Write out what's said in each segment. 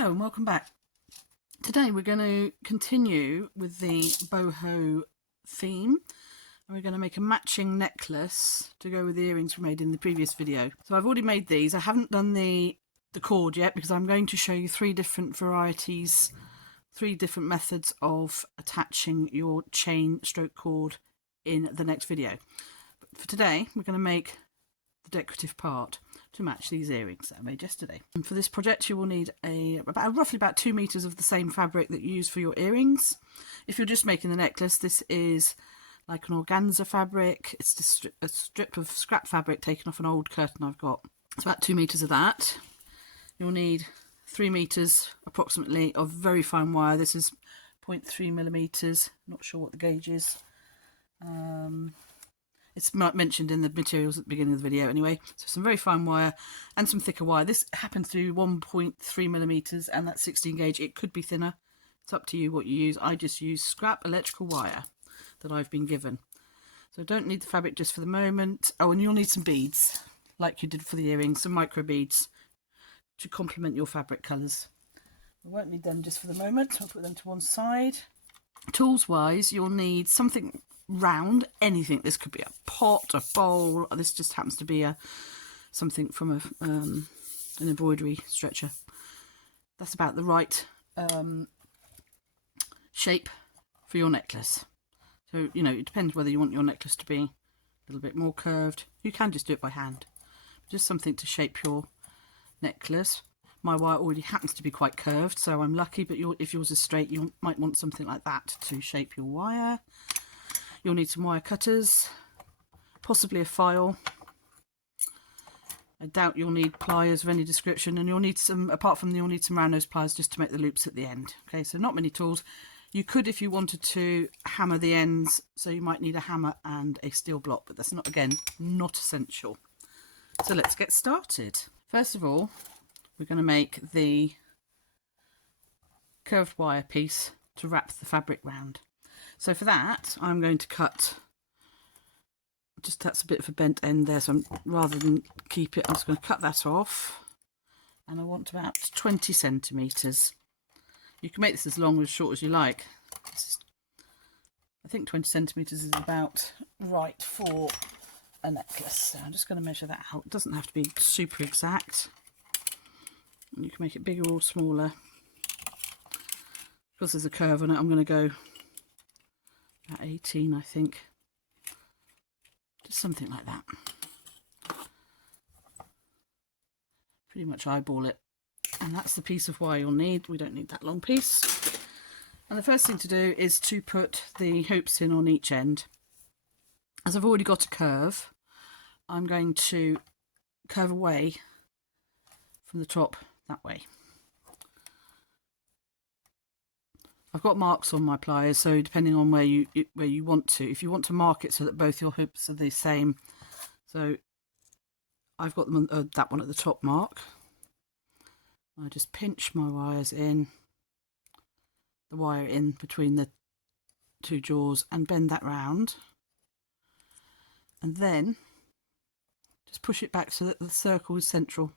Hello and welcome back. Today we're going to continue with the boho theme and we're going to make a matching necklace to go with the earrings we made in the previous video. So I've already made these. I haven't done the cord yet because I'm going to show you three different varieties, three different methods of attaching your chain stroke cord in the next video. But for today we're going to make the decorative part to match these earrings that I made yesterday. And for this project you will need roughly about 2 meters of the same fabric that you use for your earrings. If you're just making the necklace, this is like an organza fabric. It's just a strip of scrap fabric taken off an old curtain I've got. It's about 2 meters of that. You'll need 3 meters approximately of very fine wire. This is 0.3 millimeters. Not sure what the gauge is. It's mentioned in the materials at the beginning of the video anyway. So some very fine wire and some thicker wire. This happens to be 1.3 millimeters and that's 16 gauge. It could be thinner. It's up to you what you use. I just use scrap electrical wire that I've been given. So I don't need the fabric just for the moment. Oh, and you'll need some beads like you did for the earrings, some micro beads to complement your fabric colours. I won't need them just for the moment. I'll put them to one side. Tools wise, you'll need something round, anything. This could be a pot, a bowl. This just happens to be something from an embroidery stretcher. That's about the right shape for your necklace. So, you know, it depends whether you want your necklace to be a little bit more curved. You can just do it by hand. Just something to shape your necklace. My wire already happens to be quite curved, so I'm lucky, but if yours is straight, you might want something like that to shape your wire. You'll need some wire cutters, possibly a file. I doubt you'll need pliers of any description, and you'll need some, apart from you'll need some round nose pliers just to make the loops at the end. Okay, so not many tools. You could, if you wanted to, hammer the ends, so you might need a hammer and a steel block, but that's not, again, not essential. So let's get started. First of all, we're going to make the curved wire piece to wrap the fabric round. So for that, I'm going to cut, just that's a bit of a bent end there, so rather than keep it, I'm just going to cut that off. And I want about 20 centimetres. You can make this as long or as short as you like. I think 20 centimetres is about right for a necklace. So I'm just going to measure that out. It doesn't have to be super exact. And you can make it bigger or smaller. Because there's a curve on it, I'm going to go about 18, I think. Just something like that. Pretty much eyeball it. And that's the piece of wire you'll need. We don't need that long piece. And the first thing to do is to put the hoops in on each end. As I've already got a curve, I'm going to curve away from the top that way. I've got marks on my pliers, so depending on where you want to, if you want to mark it so that both your hoops are the same, so I've got them on that one at the top mark. I just pinch my wires in, the wire in between the two jaws, and bend that round, and then just push it back so that the circle is central.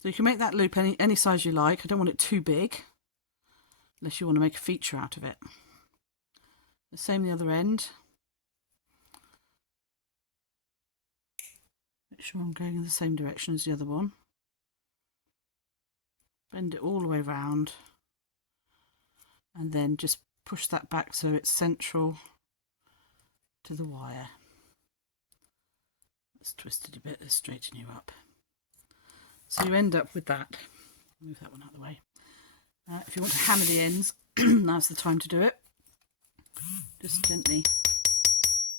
So you can make that loop any size you like. I don't want it too big, unless you want to make a feature out of it. The same the other end. Make sure I'm going in the same direction as the other one. Bend it all the way around. And then just push that back so it's central to the wire. Let's twist it a bit, let's straighten you up. So you end up with that. Move that one out of the way. If you want to hammer the ends, now's the time to do it. Just gently.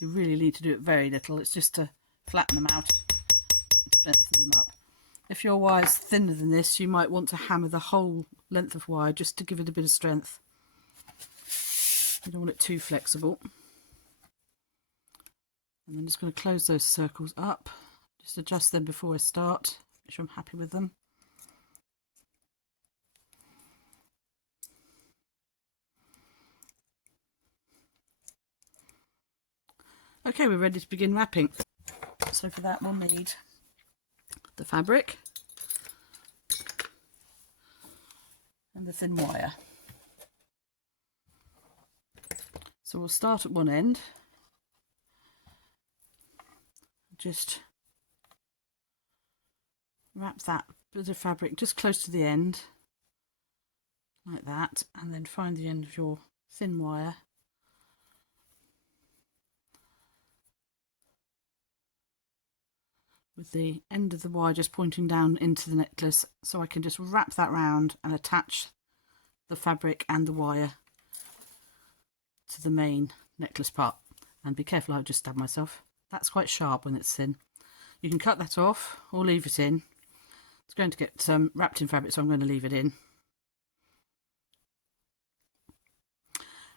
You really need to do it very little. It's just to flatten them out, strengthen them up. If your wire's thinner than this, you might want to hammer the whole length of wire just to give it a bit of strength. You don't want it too flexible. And I'm just going to close those circles up. Just adjust them before I start. Make sure I'm happy with them. Okay, we're ready to begin wrapping. So for that we'll need the fabric, and the thin wire. So we'll start at one end, just wrap that bit of fabric just close to the end, like that, and then find the end of your thin wire. With the end of the wire just pointing down into the necklace, so I can just wrap that round and attach the fabric and the wire to the main necklace part. And be careful, I've just stabbed myself. That's quite sharp when it's thin. You can cut that off or leave it in. It's going to get wrapped in fabric, so I'm going to leave it in.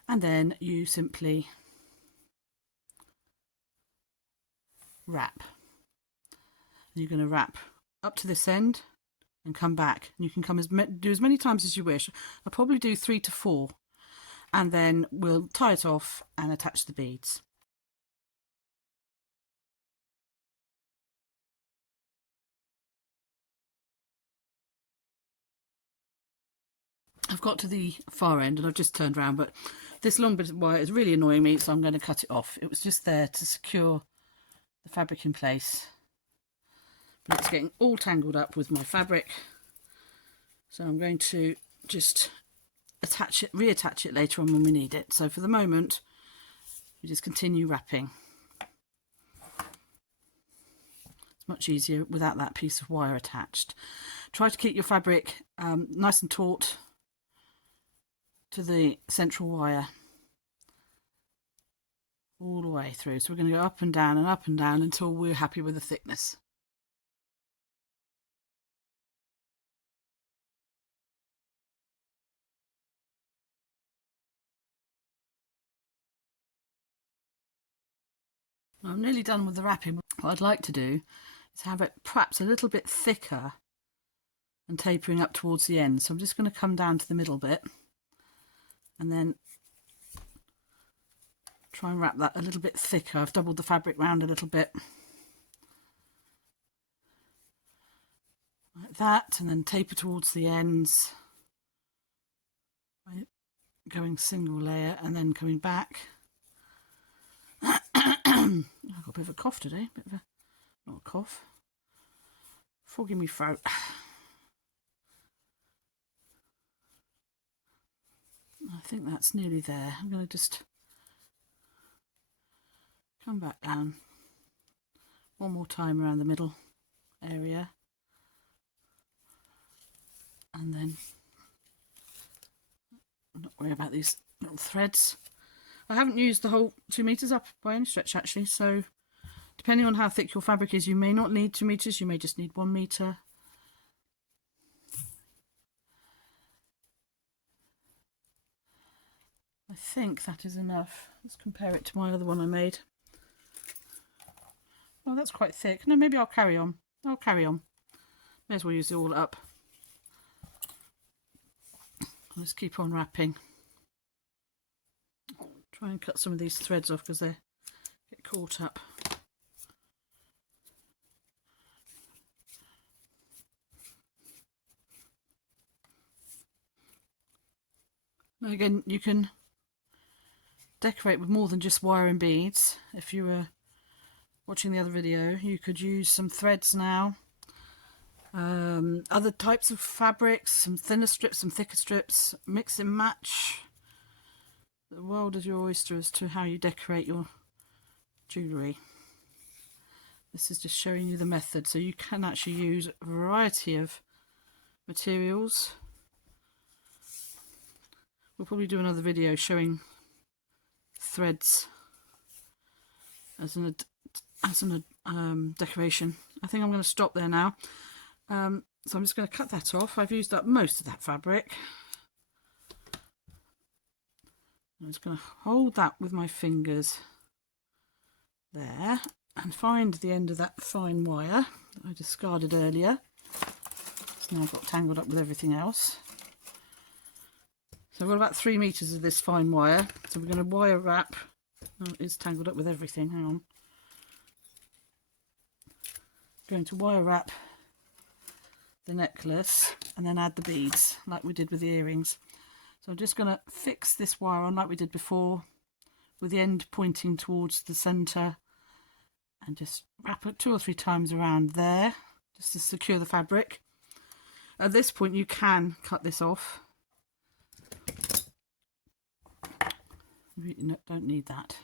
And then you simply wrap. And you're going to wrap up to this end and come back. And you can do as many times as you wish. I'll probably do 3 to 4. And then we'll tie it off and attach the beads. I've got to the far end and I've just turned around, but this long bit of wire is really annoying me, so I'm going to cut it off. It was just there to secure the fabric in place, but it's getting all tangled up with my fabric, so I'm going to just attach it, reattach it later on when we need it. So for the moment, we just continue wrapping. It's much easier without that piece of wire attached. Try to keep your fabric nice and taut to the central wire all the way through. So we're going to go up and down until we're happy with the thickness. I'm nearly done with the wrapping. What I'd like to do is have it perhaps a little bit thicker and tapering up towards the end. So I'm just going to come down to the middle bit and then try and wrap that a little bit thicker. I've doubled the fabric round a little bit, like that, and then taper towards the ends, going single layer and then coming back. I've got a bit of a cough today, not a cough, frog in my throat. I think that's nearly there. I'm going to just come back down one more time around the middle area, and then I'm not worried about these little threads. I haven't used the whole 2 meters up by any stretch actually, so depending on how thick your fabric is, you may not need 2 meters, you may just need 1 meter. I think that is enough. Let's compare it to my other one I made. Oh, that's quite thick. No, maybe I'll carry on. May as well use it all up. Let's keep on wrapping. Try and cut some of these threads off because they get caught up. Now again, you can decorate with more than just wire and beads. If you were watching the other video, you could use some threads now, other types of fabrics, some thinner strips, some thicker strips, mix and match. The world is your oyster as to how you decorate your jewellery. This is just showing you the method, so you can actually use a variety of materials. We'll probably do another video showing threads as an decoration. I think I'm going to stop there now. So I'm just going to cut that off. I've used up most of that fabric. I'm just going to hold that with my fingers there and find the end of that fine wire that I discarded earlier. It's now got tangled up with everything else. So I've got about 3 meters of this fine wire. So we're going to wire wrap. Oh, it's tangled up with everything. Hang on. Going to wire wrap the necklace and then add the beads like we did with the earrings. So I'm just going to fix this wire on like we did before, with the end pointing towards the centre, and just wrap it 2 or 3 times around there just to secure the fabric. At this point you can cut this off. You don't need that.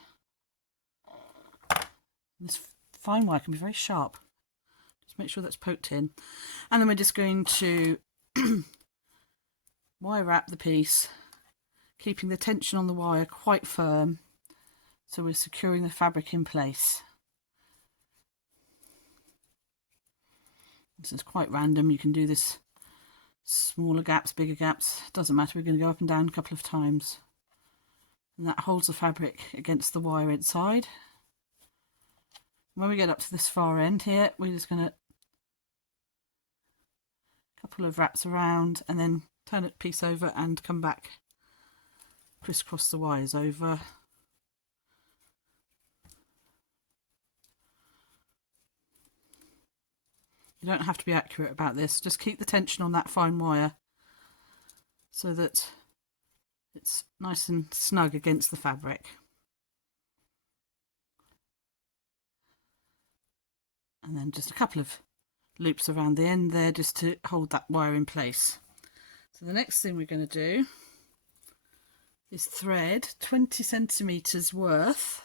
This fine wire can be very sharp. Just make sure that's poked in. And then we're just going to wire wrap the piece, keeping the tension on the wire quite firm, so we're securing the fabric in place. This is quite random. You can do this smaller gaps, bigger gaps, doesn't matter. We're going to go up and down a couple of times, and that holds the fabric against the wire inside. When we get up to this far end here, we're just going to couple of wraps around and then turn it piece over and come back, crisscross the wires over. You don't have to be accurate about this, just keep the tension on that fine wire so that it's nice and snug against the fabric. And then just a couple of loops around the end there just to hold that wire in place. So the next thing we're going to do is thread 20 centimetres worth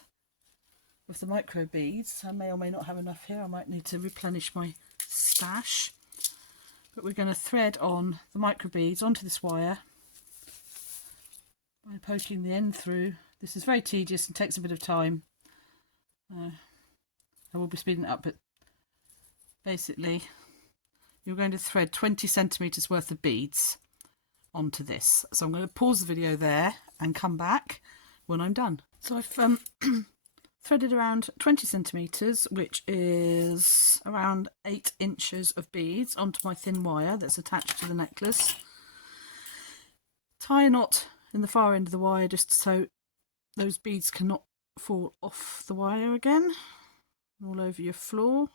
of the micro beads. I may or may not have enough here, I might need to replenish my stash, but we're going to thread on the micro beads onto this wire by poking the end through. This is very tedious and takes a bit of time. I will be speeding it up, but basically you're going to thread 20 centimetres worth of beads onto this. So I'm going to pause the video there and come back when I'm done. So I've threaded around 20 centimetres, which is around 8 inches of beads, onto my thin wire that's attached to the necklace. Tie a knot in the far end of the wire just so those beads cannot fall off the wire again, all over your floor.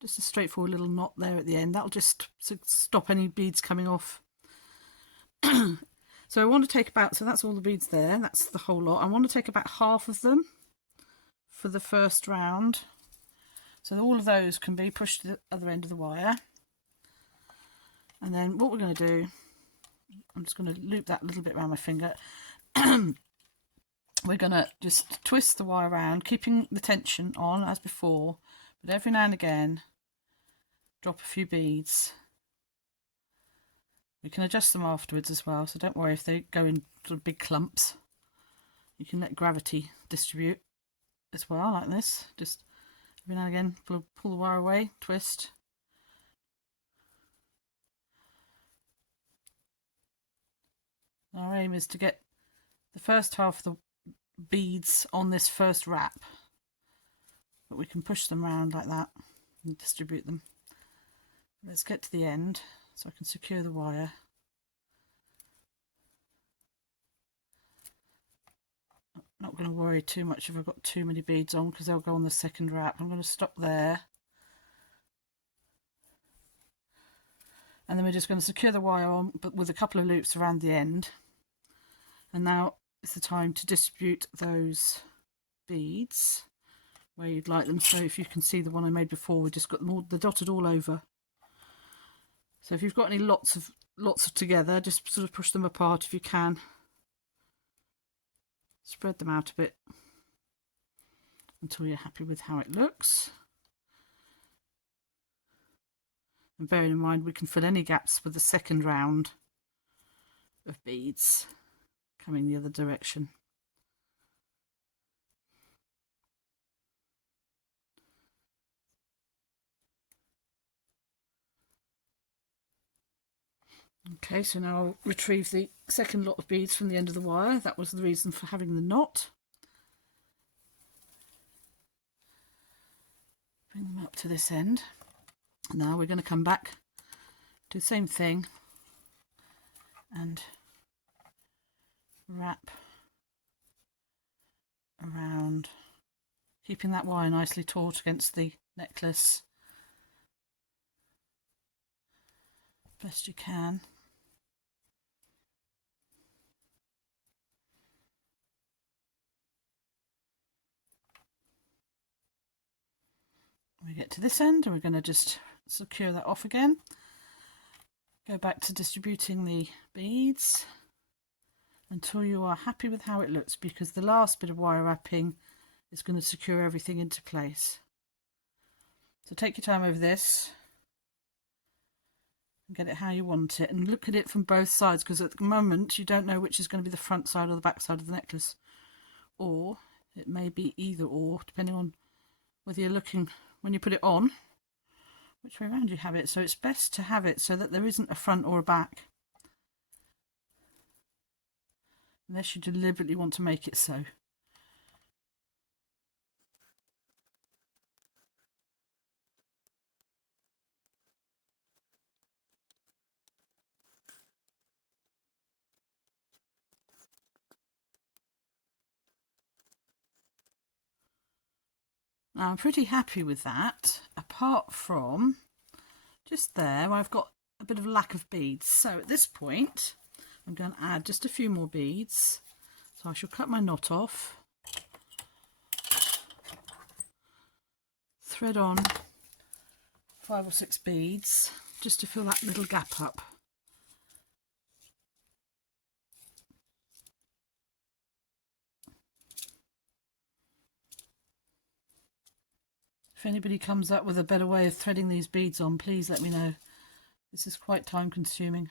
Just a straightforward little knot there at the end. That'll just stop any beads coming off. So I want to take about, so that's all the beads there, that's the whole lot. I want to take about half of them for the first round. So all of those can be pushed to the other end of the wire. And then what we're going to do, I'm just going to loop that a little bit around my finger. We're going to just twist the wire around, keeping the tension on as before, but every now and again drop a few beads. We can adjust them afterwards as well, so don't worry if they go in sort of big clumps. You can let gravity distribute as well, like this. Just every now and again pull the wire away, twist. Our aim is to get the first half of the beads on this first wrap, but we can push them around like that and distribute them. Let's get to the end so I can secure the wire. I'm not going to worry too much if I've got too many beads on, because they'll go on the second wrap. I'm going to stop there, and then we're just going to secure the wire on, but with a couple of loops around the end. And now it's the time to distribute those beads where you'd like them. So if you can see the one I made before, we just got them all, they're dotted all over. So if you've got any lots of together, just sort of push them apart if you can. Spread them out a bit until you're happy with how it looks. And bearing in mind we can fill any gaps with the second round of beads coming the other direction. Okay, so now I'll retrieve the second lot of beads from the end of the wire. That was the reason for having the knot. Bring them up to this end. Now we're going to come back, do the same thing, and wrap around, keeping that wire nicely taut against the necklace, best you can. We get to this end and we're going to just secure that off again. Go back to distributing the beads until you are happy with how it looks, because the last bit of wire wrapping is going to secure everything into place. So take your time over this and get it how you want it, and look at it from both sides, because at the moment you don't know which is going to be the front side or the back side of the necklace, or it may be either or, depending on whether you're looking when you put it on which way around you have it. So it's best to have it so that there isn't a front or a back, unless you deliberately want to make it so. Now I'm pretty happy with that, apart from just there where I've got a bit of lack of beads. So at this point I'm going to add just a few more beads. So I shall cut my knot off, thread on 5 or 6 beads just to fill that little gap up. If anybody comes up with a better way of threading these beads on, please let me know. This is quite time consuming.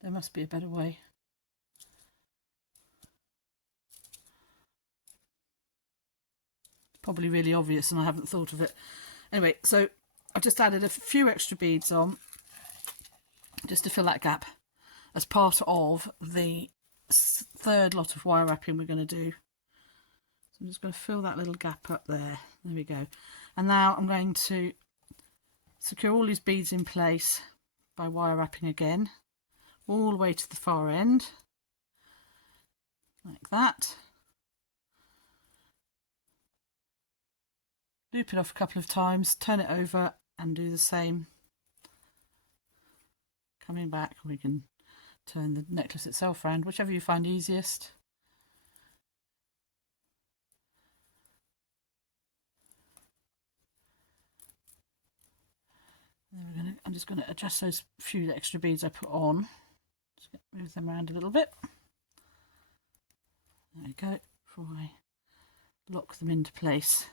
There must be a better way. Probably really obvious and I haven't thought of it. Anyway, so I've just added a few extra beads on just to fill that gap as part of the third lot of wire wrapping we're going to do. So I'm just going to fill that little gap up there. There we go. And now I'm going to secure all these beads in place by wire wrapping again, all the way to the far end, like that. Loop it off a couple of times, turn it over and do the same. Coming back, we can turn the necklace itself around, whichever you find easiest. I'm just going to adjust those few extra beads I put on. Just move them around a little bit. There we go, before I lock them into place.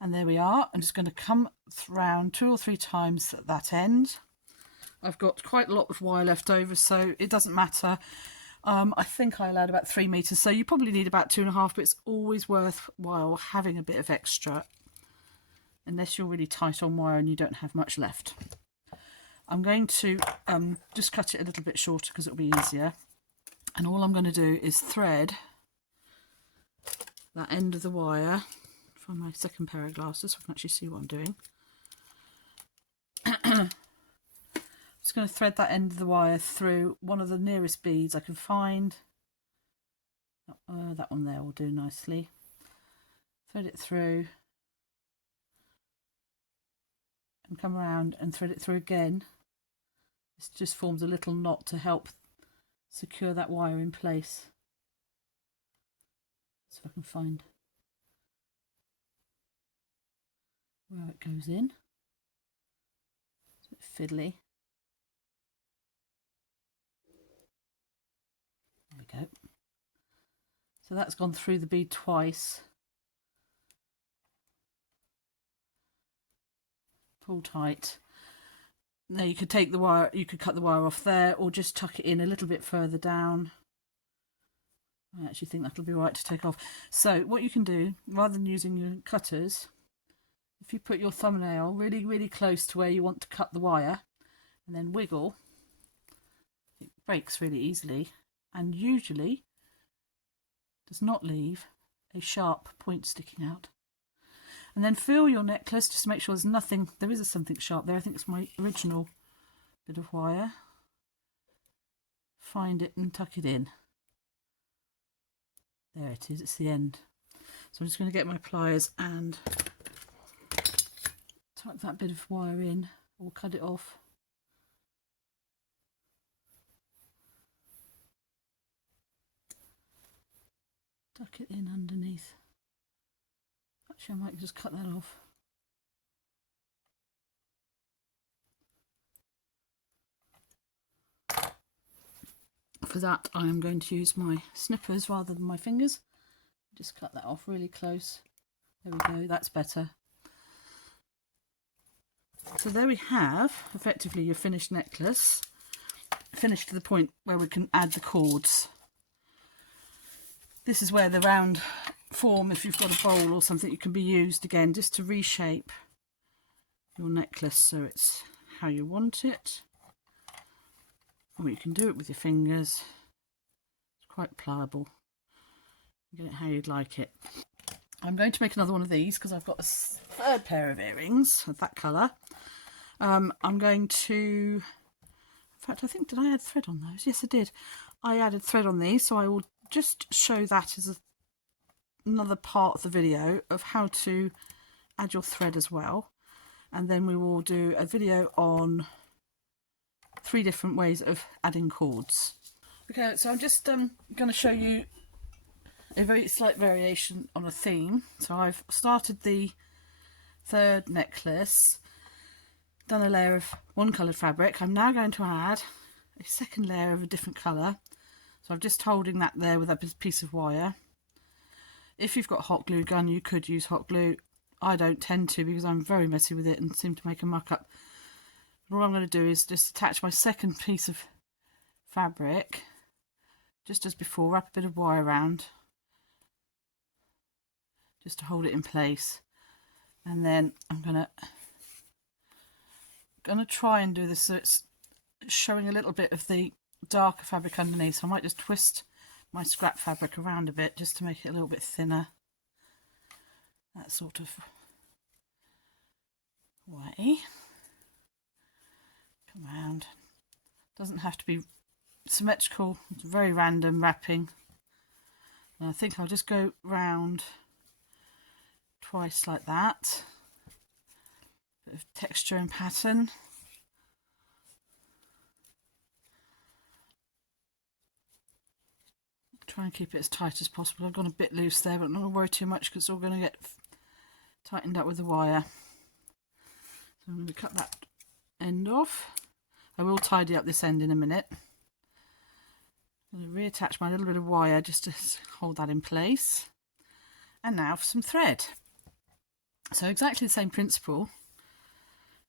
And there we are. I'm just going to come round 2 or 3 times at that end. I've got quite a lot of wire left over, so it doesn't matter. I think I allowed about 3 meters, so you probably need about 2.5, but it's always worthwhile having a bit of extra, unless you're really tight on wire and you don't have much left. I'm going to just cut it a little bit shorter because it'll be easier. And all I'm going to do is thread that end of the wire. Find my second pair of glasses so I can actually see what I'm doing. Just going to thread that end of the wire through one of the nearest beads I can find. That one there will do nicely. Thread it through and come around and thread it through again. This just forms a little knot to help secure that wire in place. See if I can find where it goes in. It's a bit fiddly. There we go. So that's gone through the bead twice. Pull tight. Now you could take the wire, you could cut the wire off there, or just tuck it in a little bit further down. I actually think that'll be right to take off. So what you can do, rather than using your cutters, if you put your thumbnail really, really close to where you want to cut the wire and then wiggle, it breaks really easily and usually does not leave a sharp point sticking out. And then feel your necklace just to make sure there's nothing, there is something sharp there. I think it's my original bit of wire. Find it and tuck it in. There it is, it's the end. So I'm just going to get my pliers and tuck that bit of wire in, or cut it off. tuck it in underneath. Actually, I might just cut that off. For that, I am going to use my snippers rather than my fingers. Just cut that off really close. There we go, that's better. So there we have effectively your finished necklace, finished to the point where we can add the cords. This is where the round form, if you've got a bowl or something, it can be used again just to reshape your necklace so it's how you want it. Or you can do it with your fingers. It's quite pliable. Get it how you'd like it. I'm going to make another one of these because I've got a third pair of earrings of that colour. I'm going to, in fact, I think, did I add thread on those? Yes, I did. I added thread on these, so I will just show that as another part of the video of how to add your thread as well. And then we will do a video on 3 different ways of adding cords. Okay, so I'm just going to show you a very slight variation on a theme. So I've started the third necklace, done a layer of one coloured fabric. I'm now going to add a second layer of a different colour. So I'm just holding that there with that piece of wire. If you've got a hot glue gun, you could use hot glue. I don't tend to because I'm very messy with it and seem to make a muck up. What I'm going to do is just attach my second piece of fabric, just as before, wrap a bit of wire around, just to hold it in place. And then I'm gonna try and do this so it's showing a little bit of the darker fabric underneath. So I might just twist my scrap fabric around a bit just to make it a little bit thinner. That sort of way. Come round. Doesn't have to be symmetrical. It's very random wrapping. And I think I'll just go round twice like that. Bit of texture and pattern. Try and keep it as tight as possible. I've gone a bit loose there, but I'm not going to worry too much because it's all going to get tightened up with the wire. So I'm going to cut that end off. I will tidy up this end in a minute. I'm going to reattach my little bit of wire just to hold that in place. And now for some thread. So exactly the same principle.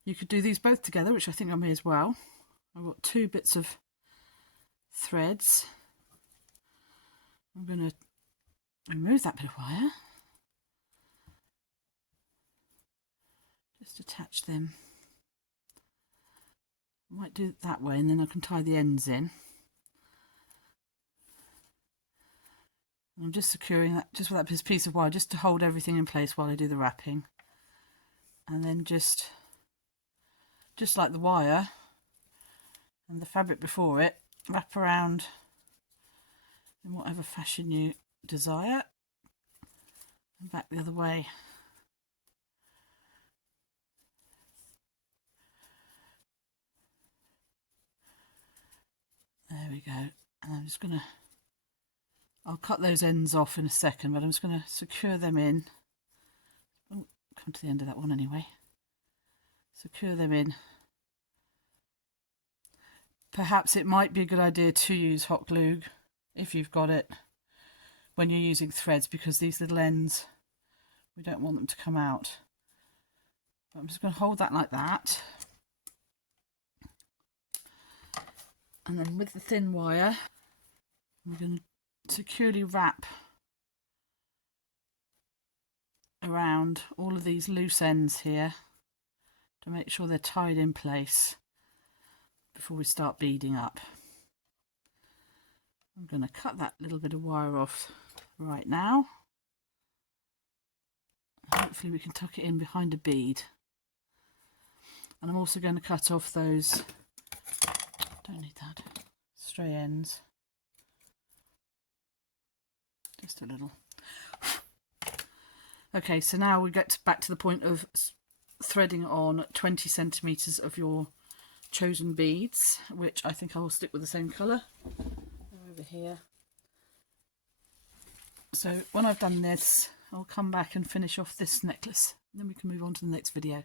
You could do these both together, which I think I may as well. I've got 2 bits of threads. I'm going to remove that bit of wire. Just attach them. I might do it that way and then I can tie the ends in. I'm just securing that just with that piece of wire just to hold everything in place while I do the wrapping. And then just like the wire and the fabric before it, wrap around in whatever fashion you desire and back the other way. There we go. And I'm just gonna, I'll cut those ends off in a second, but I'm just gonna secure them in. Oh, come to the end of that one anyway. Secure them in. Perhaps it might be a good idea to use hot glue if you've got it when you're using threads, because these little ends, we don't want them to come out. But I'm just going to hold that like that. And then with the thin wire, we're going to securely wrap around all of these loose ends here to make sure they're tied in place before we start beading up. I'm going to cut that little bit of wire off right now. Hopefully we can tuck it in behind a bead. And I'm also going to cut off those, don't need that, stray ends. Just a little. Okay, so now we get back to the point of threading on 20 centimetres of your chosen beads, which I think I will stick with the same colour. They're over here. So when I've done this, I'll come back and finish off this necklace. Then we can move on to the next video.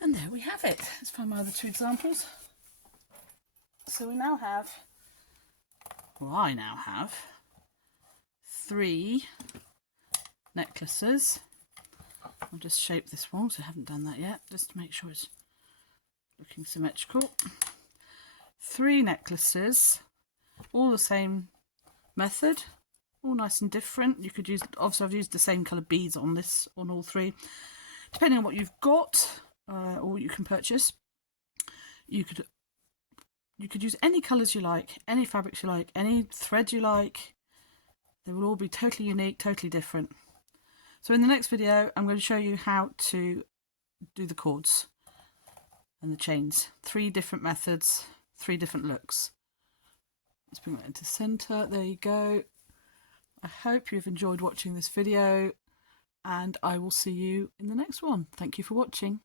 And there we have it. Let's find my other two examples. So we now have, well, I now have 3 necklaces. I'll just shape this one, so I haven't done that yet, just to make sure it's looking symmetrical. 3 necklaces, all the same method, all nice and different. You could use, obviously I've used the same colour beads on this, on all 3. Depending on what you've got, or what you can purchase, you could use any colours you like, any fabrics you like, any thread you like. They will all be totally unique, totally different. So in the next video, I'm going to show you how to do the cords and the chains. 3 different methods, 3 different looks. Let's bring that into centre. There you go. I hope you've enjoyed watching this video, and I will see you in the next one. Thank you for watching.